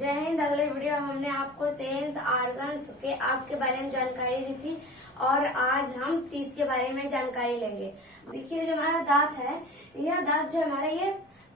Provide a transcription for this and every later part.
जय हिंद। अगले वीडियो हमने आपको सेंस ऑर्गन्स के आंख के बारे में जानकारी दी थी और आज हम टीथ के बारे में जानकारी लेंगे। देखिए जो हमारा दांत है, यह दांत जो हमारा ये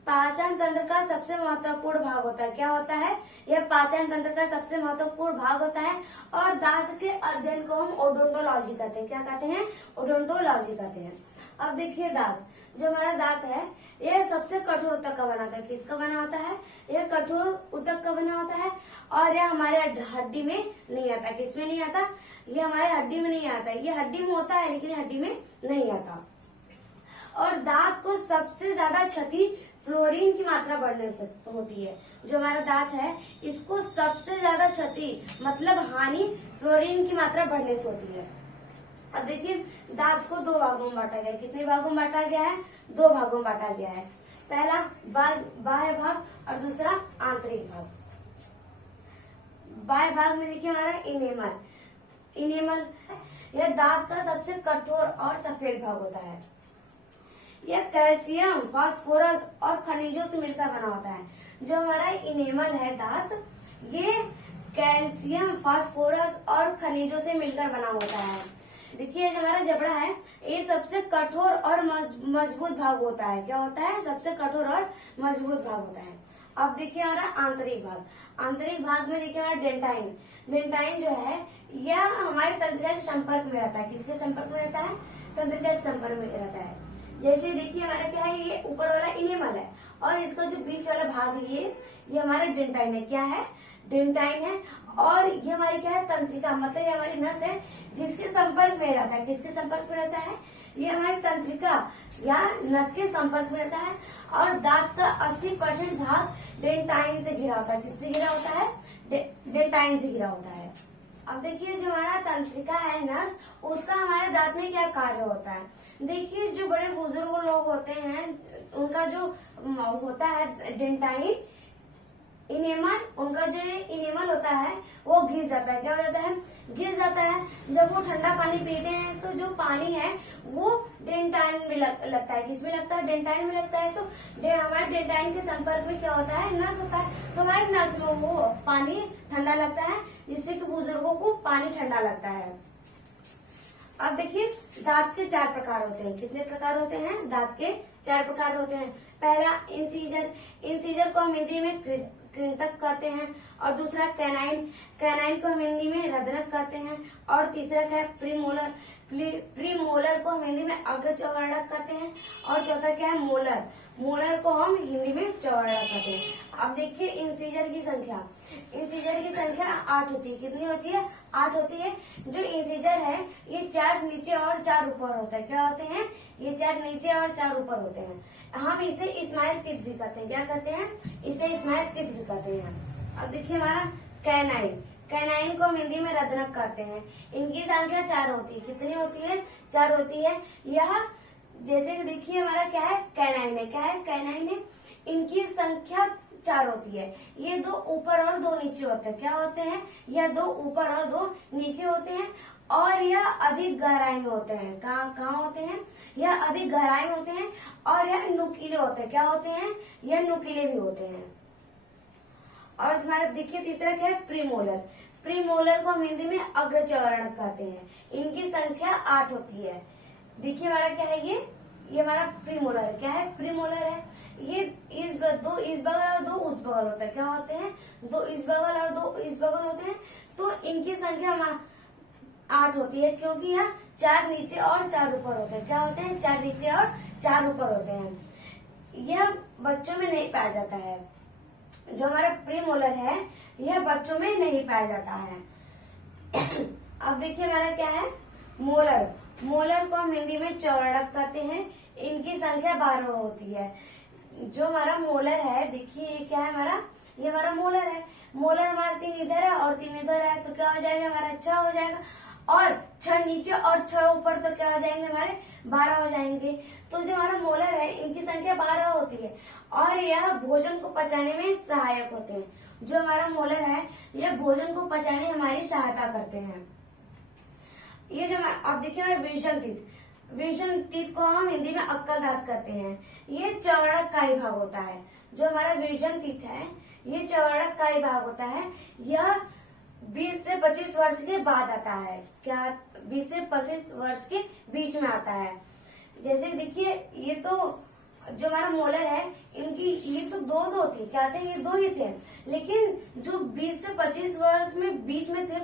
पाचन तंत्र का सबसे महत्वपूर्ण भाग होता है। क्या होता है? यह पाचन तंत्र का सबसे महत्वपूर्ण भाग होता है और दांत के अध्ययन को हम ओडोंटोलॉजी कहते हैं। क्या कहते हैं? ओडोंटोलॉजी कहते हैं। अब देखिए दांत, जो हमारा दांत है यह सबसे कठोर ऊतक का बना होता है। किसका बना होता है? यह कठोर ऊतक का बना होता है और यह हमारे हड्डी में नहीं आता। किसमें नहीं आता? यह हमारे हड्डी में नहीं आता। यह हड्डी में होता है लेकिन हड्डी में नहीं आता। और दांत को सबसे ज्यादा क्षति फ्लोरीन की मात्रा बढ़ने से होती है। जो हमारा दांत है इसको सबसे ज्यादा क्षति मतलब हानि फ्लोरीन की मात्रा बढ़ने से होती है। अब देखिए दांत को दो भागों में बांटा गया है। कितने भागों में बांटा गया है? दो भागों में बांटा गया है। पहला बाह्य भाग और दूसरा आंतरिक भाग। बाह्य भाग में देखिए हमारा इनेमल यह दांत का सबसे कठोर और सफेद भाग होता है। यह कैल्शियम, फास्फोरस और खनिजों से मिलकर बना होता है। जो हमारा इनेमल है दांत, ये कैल्शियम, फास्फोरस और खनिजों से मिलकर बना होता है। देखिए जो हमारा जबड़ा है ये सबसे कठोर और मजबूत भाग होता है। क्या होता है? सबसे कठोर और मजबूत भाग होता है। अब देखिए हमारा आंतरिक भाग। आंतरिक भाग में देखिए हमारा डेंटाइन जो है यह हमारे तंत्रिका के संपर्क में रहता है। किसके संपर्क में रहता है? तंत्रिका के संपर्क में रहता है। जैसे देखिए हमारा क्या है, ये ऊपर वाला इनेमल है और इसका जो बीच वाला भाग है ये हमारा डेंटाइन है। क्या है? डेंटाइन है। और ये हमारी क्या है? तंत्रिका, मतलब ये हमारी नस है जिसके संपर्क में रहता है। किसके संपर्क में रहता है? ये हमारी तंत्रिका या नस के संपर्क में रहता है। और दांत का 80% भाग डेंटाइन से घिरा होता है। किससे घिरा होता है? डेंटाइन से घिरा होता है। अब देखिए जो हमारा तंत्रिका है नस, उसका हमारे दांत में क्या कार्य होता है? देखिए जो बड़े बुजुर्ग लोग होते हैं उनका जो होता है डेंटाइन इनेमल, उनका जो इनेमल होता है वो घिस जाता है। क्या हो जाता है? घिस जाता है। जब वो ठंडा पानी पीते हैं तो जो पानी है वो डेंटाइन में लगता है। किसमें लगता है? डेंटाइन में लगता है। तो हमारे डेंटाइन के संपर्क में क्या होता है? नस होता है। तो हमारे नस में वो पानी ठंडा लगता है जिससे कि बुजुर्गों को पानी ठंडा लगता है। अब देखिए दांत के 4 प्रकार होते हैं। कितने प्रकार होते हैं? दांत के 4 प्रकार होते हैं। पहला इंसीजर को हम हिंदी में कृंतक कहते हैं और दूसरा कैनाइन को हम हिंदी में रदनक कहते हैं और तीसरा क्या है? प्रीमोलर को हम हिंदी में अग्रचौवर्णक कहते हैं और चौथा क्या है? मोलर को हम हिंदी में चौवर्णक कहते हैं। अब देखिए इंसीजर की संख्या 8 होती है। कितनी होती है? 8 होती है। जो इंसीजर है ये 4 नीचे और 4 ऊपर होता है। क्या होते हैं? ये 4 नीचे और 4 ऊपर होते हैं। हम इसे स्माइल टीथ भी कहते हैं। क्या कहते हैं? इसे स्माइल टीथ भी कहते हैं। अब देखिए हमारा कैनाइन को हम हिंदी में रदनक कहते हैं। इनकी संख्या 4 होती है। कितनी होती है? 4 होती है। यह जैसे देखिए हमारा क्या है? कैनाइन है। क्या है? कैनाइन है। इनकी संख्या 4 होती है। ये 2 ऊपर और 2 नीचे होते हैं। क्या होते हैं? यह 2 ऊपर और 2 नीचे होते हैं और यह अधिक गहराई में होते हैं। कहाँ होते हैं? यह अधिक गहराई में होते हैं और यह नुकीले होते हैं। क्या होते हैं? यह नुकीले भी होते हैं। और तुम्हारा देखिए तीसरा क्या है? प्रीमोलर को हम हिंदी में अग्रचौवर्णक कहते हैं। इनकी संख्या 8 होती है। देखिए हमारा क्या है? ये हमारा प्रीमोलर है। क्या है? प्रीमोलर है। ये 2 इस बगल और 2 उस बगल होता है। क्या होते हैं? 2 इस बगल और 2 इस बगल होते हैं। तो इनकी संख्या 8 होती है क्योंकि यह 4 नीचे और 4 ऊपर होते हैं। क्या होते हैं? 4 नीचे और 4 ऊपर होते हैं। यह बच्चों में नहीं पाया जाता है। जो हमारा प्रीमोलर है यह बच्चों में नहीं पाया जाता है। अब देखिए हमारा क्या है? मोलर को हम हिंदी में चौवर्णक कहते हैं। इनकी संख्या 12 होती है। जो हमारा मोलर है, देखिए ये क्या है हमारा? ये हमारा मोलर है। मोलर हमारा 3 इधर है और 3 इधर है तो क्या हो जाएगा? हमारा 6 हो जाएगा। और 6 नीचे और 6 ऊपर तो क्या हो जाएंगे? हमारे 12 हो जाएंगे। तो जो हमारा मोलर है इनकी संख्या 12 होती है और यह भोजन को पचाने में सहायक होते हैं। जो हमारा मोलर है यह भोजन को पचाने हमारी सहायता करते हैं। ये जो अब देखिए विजन टीथ को हम हिंदी में अक्कल दांत कहते हैं। ये चौड़क का ही भाग होता है। जो हमारा विजन टीथ है ये चौड़क का ही भाग होता है। यह 20 से 25 वर्ष के बाद आता है। क्या 20 से 25 वर्ष के बीच में आता है। जैसे देखिए ये तो जो हमारा मोलर है, इनकी ये तो दो थी, क्या थे, ये दो ही थे। लेकिन जो 20 से 25 वर्ष में बीच में थे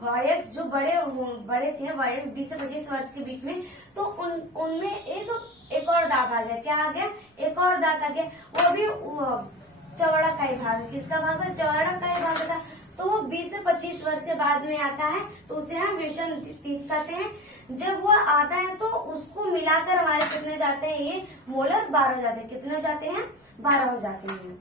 वायक्स, जो बड़े थे वायक्स 20 से 25 वर्ष के बीच में, तो उनमें एक और दांत आ गया। क्या आ गया, एक और दांत आ गया। वो भी चौड़ा का ही भाग, किसका भाग था, चौड़ा का ही भाग था। तो वो 20 से 25 वर्ष के बाद में आता है, तो उसे हम विषम तीत कहते हैं। जब वो आता है तो उसको मिलाकर हमारे कितने जाते हैं, ये मोलर 12 हो जाते हैं। कितने हो जाते हैं, 12 हो जाते हैं।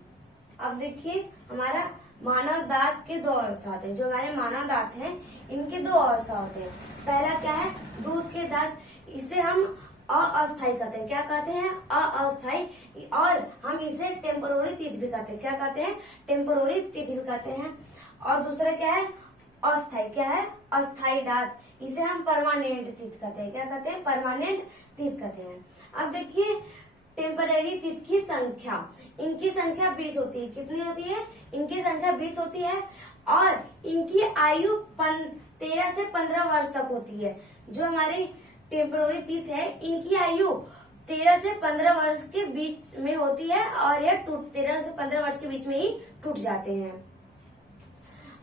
अब देखिए हमारा मानव दांत के दो अवस्था होते हैं। जो हमारे मानव दांत हैं, इनके दो अवस्था होते हैं। पहला क्या है, दूध के दांत, इसे हम अस्थायी कहते हैं। क्या कहते हैं, अस्थायी। और हम इसे टेम्पोररी टीथ भी कहते हैं। क्या कहते हैं, टेम्पोररी टीथ भी कहते हैं। और दूसरा क्या है, अस्थायी। क्या है, अस्थायी दांत, इसे हम परमानेंट टीथ कहते हैं। क्या कहते हैं, परमानेंट टीथ कहते हैं। अब देखिए टेम्पररी टीथ की संख्या, इनकी संख्या 20 होती है। कितनी होती है, इनकी संख्या 20 होती है। और इनकी आयु 13 से 15 वर्ष तक होती है। जो हमारी टेम्पररी टीथ है, इनकी आयु 13 से 15 वर्ष के बीच में होती है। और यह 13 से 15 वर्ष के बीच में ही टूट जाते हैं।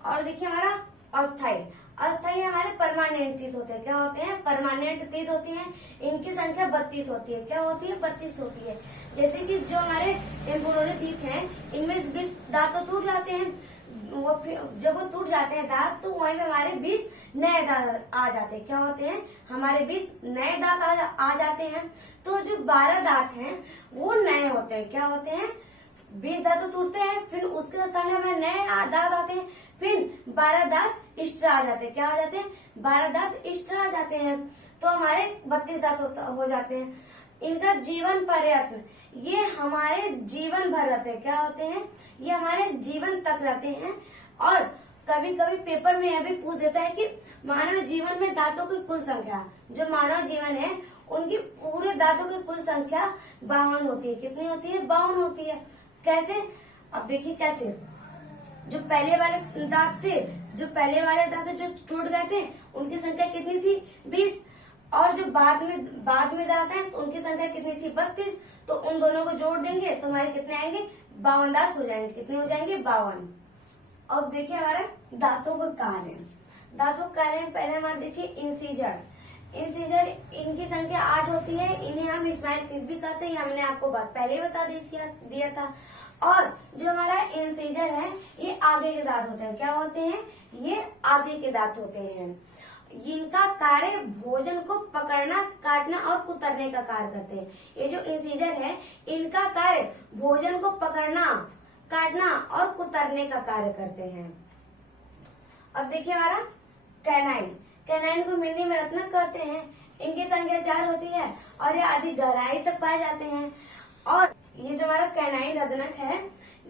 और देखिए हमारा अस्थायी, अस्थायी हमारे परमानेंट टीथ होते हैं। क्या होते हैं, परमानेंट टीथ होती हैं। इनकी संख्या 32 होती है। क्या होती है, 32 होती है। जैसे कि जो हमारे टेम्पोररी टीथ हैं, इनमें से 20 दांत तो टूट जाते हैं। जब वो टूट जाते हैं दांत, तो वहीं में हमारे 20 नए दांत आ जाते हैं। क्या होते हैं, हमारे 20 नए दांत आ जाते हैं। तो जो 12 दांत हैं वो नए होते हैं। क्या होते हैं, 20 दांत तो टूटते हैं, फिर उसके स्थान में हमारे नए दांत आते हैं। फिर 12 दांत एक्स्ट्रा आ जाते हैं। क्या आ जाते हैं, 12 दांत एक्स्ट्रा आ जाते हैं। तो हमारे 32 दांत हो जाते हैं। इनका जीवन पर्यंत, ये हमारे जीवन भर रहते हैं। क्या होते हैं, ये हमारे जीवन तक रहते हैं। और कभी कभी पेपर में यह भी पूछ देता है कि मानव जीवन में दांतों की कुल संख्या, जो मानव जीवन है उनकी पूरे दांतों की कुल संख्या 52 होती है। कितनी होती है, 52 होती है। कैसे, अब देखिए कैसे। जो पहले वाले दांत थे, जो टूट गए थे, उनकी संख्या कितनी थी, 20। और जो बाद में दांत हैं, तो उनकी संख्या कितनी थी, 32। तो उन दोनों को जोड़ देंगे तो हमारे कितने आएंगे, 52 दांत हो जाएंगे। कितने हो जाएंगे, 52। अब देखिए हमारे दांतों का कार्य, दांतों का कार्य में पहले हमारे देखिए इंसीजर, इनकी संख्या 8 होती है। इन्हें हम स्माइल टीथ भी कहते हैं। हमने आपको बात पहले ही बता दिया था। और जो हमारा इंसीजर है, ये आगे के दांत होते हैं। क्या होते हैं, ये आगे के दांत होते हैं। इनका कार्य भोजन को पकड़ना, काटना और कुतरने का कार्य करते हैं। ये जो इंसीजर है, इनका कार्य भोजन को पकड़ना, काटना और कुतरने का कार्य करते हैं। अब देखिए हमारा कैनाइन, कैनाइन को हिंदी में रत्नक कहते हैं। इनकी संख्या 4 होती है और ये अधिक गहराई तक पाए जाते हैं। और ये जो हमारा कैनाइन रत्नक है,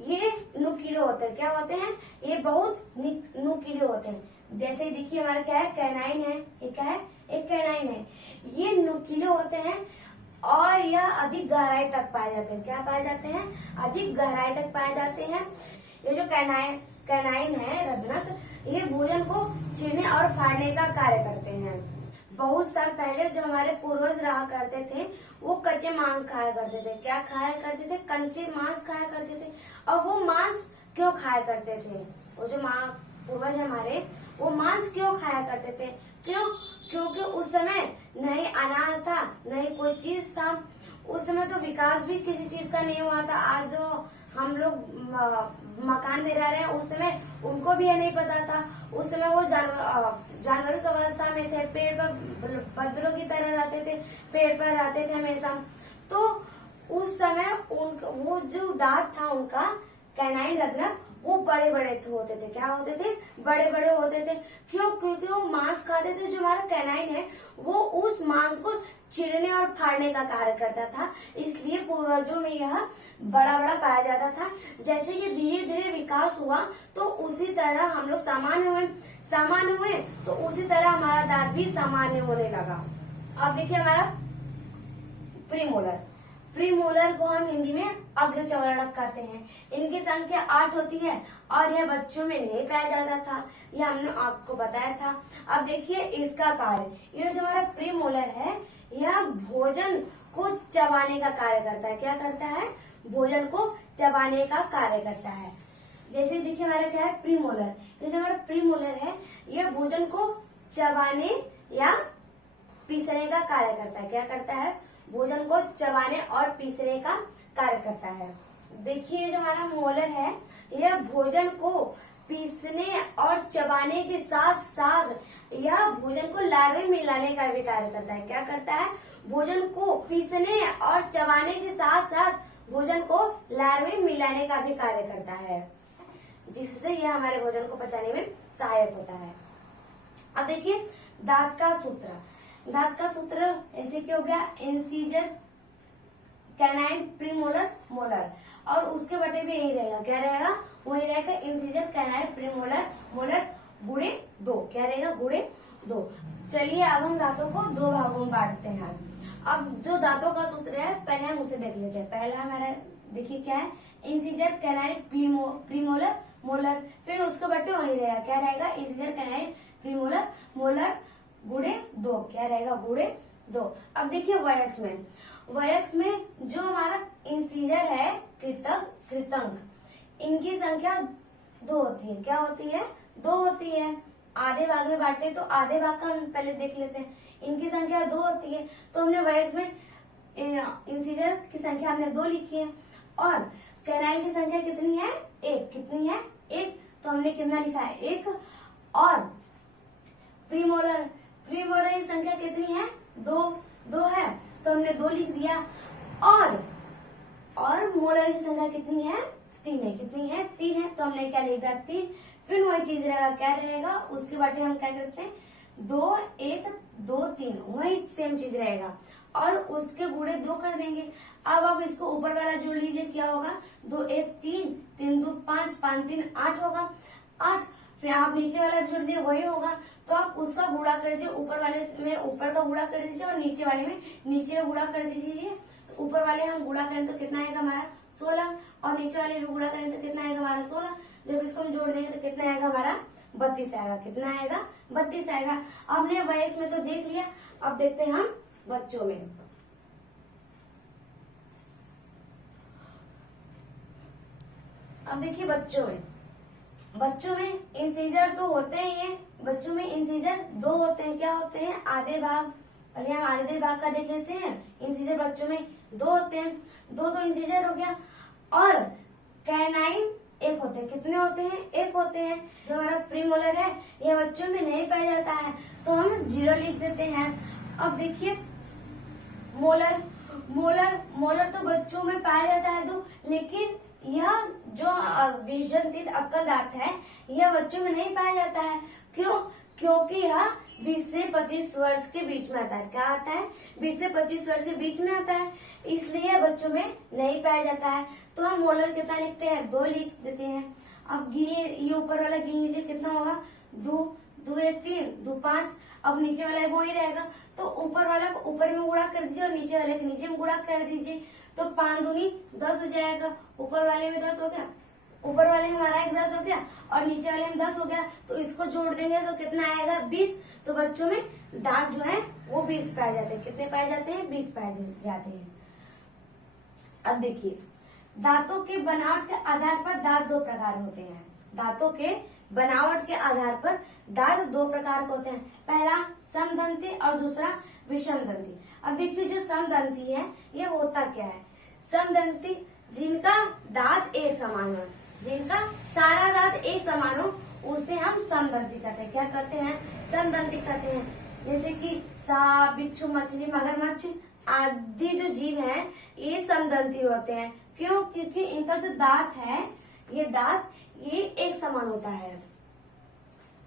ये नुकीले होते हैं। क्या होते हैं, ये बहुत नुकीले होते हैं। जैसे देखिए हमारा क्या है, कैनाइन है। ये क्या है, एक कैनाइन है। ये नुकीले होते हैं और यह अधिक गहराई तक पाए जाते हैं। क्या पाए जाते हैं, अधिक गहराई तक पाए जाते हैं। ये जो कैनाइन है रत्नक, ये भोजन को चीरने और फाड़ने का कार्य करते हैं। बहुत साल पहले जो हमारे पूर्वज रहा करते थे, वो कच्चे मांस खाया करते थे। क्या खाया करते थे, कच्चे मांस खाया करते थे। और वो मांस क्यों खाया करते थे, वो जो पूर्वज हमारे, वो मांस क्यों खाया करते थे, क्योंकि उस समय न ही अनाज था, न ही कोई चीज था। उस समय तो विकास भी किसी चीज का नहीं हुआ था। आज जो हम लोग मकान में रह रहे हैं, उस समय उनको भी यह नहीं पता था। उस समय वो जानवरों की अवस्था में थे, पेड़ पर बंदरों की तरह रहते थे, पेड़ पर रहते थे हमेशा। तो उस समय वो जो दांत था उनका, कैनाइन रत्नक, वो बड़े बड़े होते थे। क्या होते थे, बड़े बड़े होते थे। क्यों, क्योंकि वो मांस खाते थे। जो हमारा कैनाइन है, वो उस मांस को चीरने और फाड़ने का कार्य करता था। इसलिए पूर्वजों में यह बड़ा बड़ा पाया जाता था। जैसे कि धीरे धीरे विकास हुआ, तो उसी तरह हम लोग सामान्य हुए, तो उसी तरह हमारा दांत भी सामान्य होने लगा। अब देखिए हमारा प्रीमोलर को हम हिंदी में अग्रचवर्णक कहते हैं। इनकी संख्या 8 होती है और यह बच्चों में नहीं पाया जाता था, यह हमने आपको बताया था। अब देखिए इसका कार्य, ये जो हमारा प्रीमोलर है यह भोजन को चबाने का कार्य करता है। क्या करता है? भोजन को चबाने का कार्य करता है। जैसे देखिए हमारा क्या है? प्रीमोलर। ये जो हमारा प्रीमोलर है यह भोजन को चबाने या पीसने का कार्य करता है। क्या करता है? भोजन को चबाने और पीसने का कार्य करता है। देखिए जो हमारा मोलर है यह भोजन को पीसने और चबाने के साथ साथ यह भोजन को लार्वे में मिलाने का भी कार्य करता है। क्या करता है? भोजन को पीसने और चबाने के साथ साथ भोजन को लार्वे में मिलाने का भी कार्य करता है, जिससे यह हमारे भोजन को पचाने में सहायक होता है। अब देखिए दांत का सूत्र। दांत का सूत्र ऐसे क्या हो गया? इंसीजर, कैनाइन, प्रीमोलर, मोलर, और उसके बटे भी यही रहेगा। क्या रहेगा? वही रहेगा इंसीजर, कैनाइन, प्रीमोलर, मोलर गुणे 2। क्या रहेगा? गुणे 2। चलिए अब हम दांतों को 2 भागों में बांटते हैं। अब जो दांतों का सूत्र है पहले हम उसे देख लेते हैं। पहला हमारा देखिए क्या है? इंसीजर, कैनाइन, प्रीमोलर, मोलर, फिर उसके बटे वही रहेगा। क्या रहेगा? इंसीजर, कैनाइन, प्रीमोलर, मोलर गुणे 2। क्या रहेगा? गुणे 2। अब देखिए वयस्क में, वयस्क में जो हमारा इंसीजर है, कृतक, कृतंक, इनकी संख्या 2 होती है। क्या होती है? 2 होती है। आधे भाग में बांटे तो आधे भाग का हम पहले देख लेते हैं। इनकी संख्या 2 होती है, तो हमने वयस्क में इंसीजर की संख्या हमने 2 लिखी है और कैनाइन की संख्या कितनी है? 1। कितनी है? 1। तो हमने कितना लिखा है? 1। और प्रीमोलर, प्रीमोलर की संख्या कितनी है? 2 है, तो हमने 2 लिख दिया। और मोलर की संख्या कितनी है? 3 है। कितनी है? 3 है, तो हमने क्या लिख दिया? 3। फिर वही चीज रहेगा। क्या रहेगा? उसके बाटे हम क्या करते हैं? 2, 1, 2, 3, वही सेम चीज रहेगा और उसके गुणे 2 कर देंगे। अब आप इसको ऊपर वाला जोड़ लीजिए। क्या होगा? 2, 1, 3, 3, 2, 5, 5, 3, 8 होगा। 8। फिर आप नीचे वाला जोड़ दिए वही होगा, तो आप उसका गुणा कर दीजिए। ऊपर वाले में ऊपर का गुणा कर दीजिए और नीचे वाले में नीचे का गुणा कर दीजिए। तो ऊपर वाले हम गुणा करें तो कितना आएगा हमारा? 16, और नीचे वाले भी गुणा करें तो कितना आएगा हमारा? 16। जब इसको हम जोड़ देंगे तो कितना आएगा हमारा? 32 आएगा। कितना आएगा? 32 आएगा। हमने वयस्क में तो देख लिया, अब देखते हैं हम बच्चों में। अब देखिए बच्चों में इंसीजर तो होते ही हैं। बच्चों में इंसीजर 2 होते हैं। क्या होते हैं? आधे भाग। पहले हम आधे भाग का देख लेते हैं। इंसीजर बच्चों में 2 होते हैं। 2 तो इंसीजर हो गया और कैनाइन 1 होते हैं। कितने होते हैं? 1 होते हैं। जो हमारा प्रीमोलर है यह बच्चों में नहीं पाया जाता है, तो हम 0 लिख देते हैं। अब देखिए मोलर तो बच्चों में पाया जाता है 2, लेकिन यह जो विसर्जित अक्कल दांत है यह बच्चों में नहीं पाया जाता है। क्यों? क्योंकि यह 20 से 25 वर्ष के बीच में आता है। क्या आता है? 20 से 25 वर्ष के बीच में आता है, इसलिए बच्चों में नहीं पाया जाता है। तो हम मोलर कितना लिखते हैं? 2 लिख देते हैं। अब गिनिए, ये ऊपर वाला गिन लीजिए कितना होगा? 2, 2, 1, 3, 2, 5। अब नीचे वाला वो ही रहेगा, तो ऊपर वाला को ऊपर में गुणा कर दीजिए और नीचे वाले के नीचे में गुणा कर दीजिए। तो 5 दूनी 10 हो जाएगा। ऊपर वाले में 10 हो गया, ऊपर वाले हमारा एक 10 हो गया और नीचे वाले में 10 हो गया, तो इसको जोड़ देंगे तो कितना आएगा? 20। तो बच्चों में दांत जो है वो 20 पाए जाते हैं। कितने पाए जाते हैं? 20 पाए जाते हैं। अब देखिए दांतों के बनावट के आधार पर दांत 2 प्रकार होते हैं। दांतों के बनावट के आधार पर दांत 2 प्रकार के होते हैं। पहला समदंती और दूसरा विषमदंती। अब देखिए जो समदंती है ये होता क्या है? समदंती जिनका दांत एक समान हो, जिनका सारा दांत एक समान हो, उसे हम समदंती कहते हैं। क्या कहते हैं? समदंती कहते हैं। जैसे कि सांप, बिच्छू, मछली, मगरमच्छ आदि जो जीव हैं ये समदंती होते हैं। क्यों? क्योंकि इनका जो दांत है ये दांत ये एक समान होता है।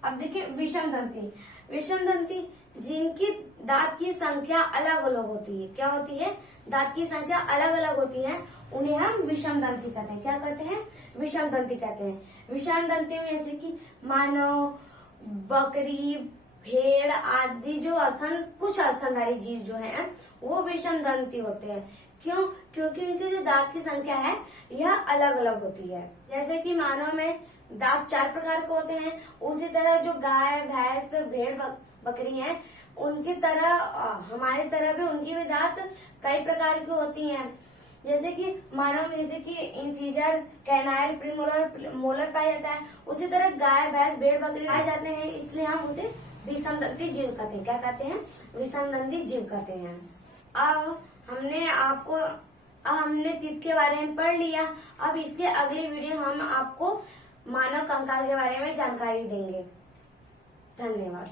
अब देखिए विषमदंती। विषमदंती जिनकी दांत की संख्या अलग अलग होती है। क्या होती है? दांत की संख्या अलग अलग होती है, उन्हें हम विषमदंती कहते हैं। क्या कहते हैं? विषमदंती कहते हैं। विषमदंती में जैसे कि मानव, बकरी, भेड़ आदि जो कुछ स्तनधारी जीव जो हैं वो विषमदंती होते हैं। क्यों? क्योंकि उनकी जो दांत की संख्या है यह अलग अलग होती है। जैसे कि मानव में दांत 4 प्रकार के होते हैं, उसी तरह जो गाय, भैंस, भेड़, बकरी हैं, उनकी तरह हमारी तरह भी उनकी भी दांत कई प्रकार की होती हैं। जैसे कि मानव में जैसे कि इंसीजर, कैनाइल, प्रीमोलर, मोलर पाया जाता है, उसी तरह गाय, भैंस, भेड़, बकरी पाए जाते हैं, इसलिए हम उसे विषमदंती जीव कहते हैं। क्या कहते हैं? विषमदंती जीव कहते हैं। अब हमने टीथ के बारे में पढ़ लिया। अब इसके अगली वीडियो हम आपको मानव कंकाल के बारे में जानकारी देंगे। धन्यवाद।